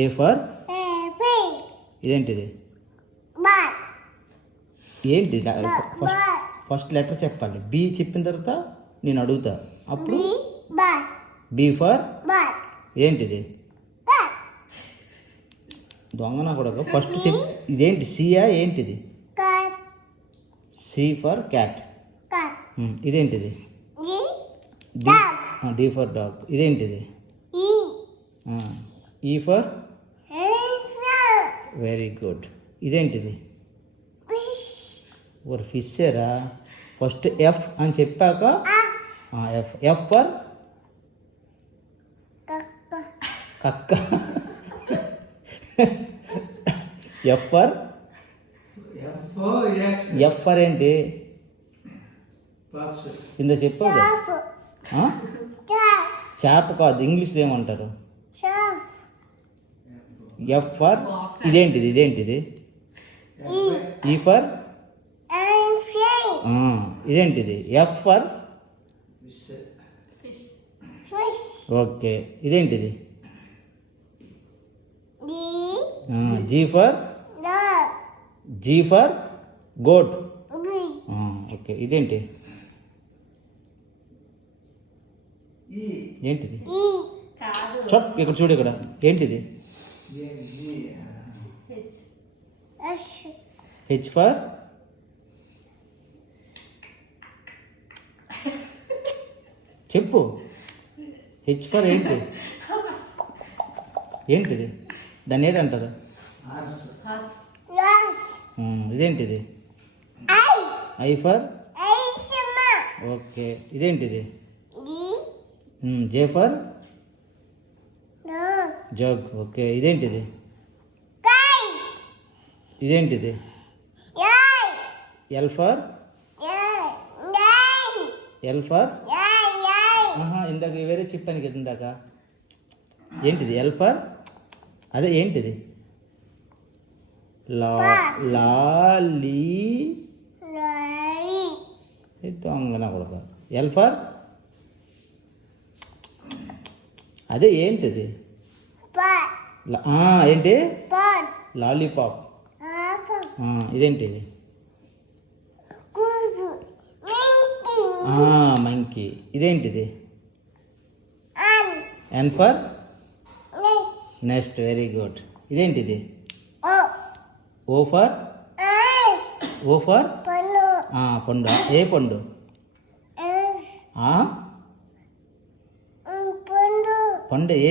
A for ఇదేంటిది? ఏంటి? First letter చెప్పాలి. బి చెప్పిన తర్వాత నేను అడుగుతా, అప్పుడు బి ఫర్ ఏంటిది? దొంగన కూడా ఫస్ట్ చెప్. ఇదేంటి? సియా ఏంటిది? C for cat. ఇదేంటిది? D for dog. ఇదేంటిది? E for very good. ఇదేంటిది? ఒక ఫిషరా. ఫస్ట్ ఎఫ్ అని చెప్పాక ఎఫ్. ఎఫ్ ఫర్ కక్క. ఎఫ్ ఫర్ ఎఫ్ ఫర్ ఏంటి? కింద చెప్పాడు. చేప కాదు, ఇంగ్లీష్లో ఏమంటారు? ఎఫ్ ఫర్ ఇదేంటిది? ఇదేంటిది? ఈ ఫర్ ఇదేంటిది? F for okay. ఇదేంటిది? G for goat. ఓకే. ఇదేంటి? ఏంటిది? చప్ ఇక్కడ చూడు. ఇక్కడ ఏంటిది? హెచ్ ఫర్ చెప్పు. హెచ్ ఫర్ ఏంటి? ఏంటిది? దాన్ని ఏంటంటారు? ఇదేంటిది? I for okay. ఇదేంటిది? J for jug. ఓకే. ఇదేంటిది? ఇదేంటిది? ఎల్ ఫర్ ఇందాక వేరే చెప్పాను కదా ఇందాక. ఏంటిది? ఎల్ ఫర్ అదే ఏంటిది? లాలీ దొంగన కొడక. ఎల్ ఫర్ అదే ఏంటిది? ఏంటి? లాలీపాప్. ఇదేంటిది? మంకీ. ఇదేంటిది? N for next. Very good. ఇదేంటిది? ఓ ఫర్ పండు. ఏ పండు? పండు ఏ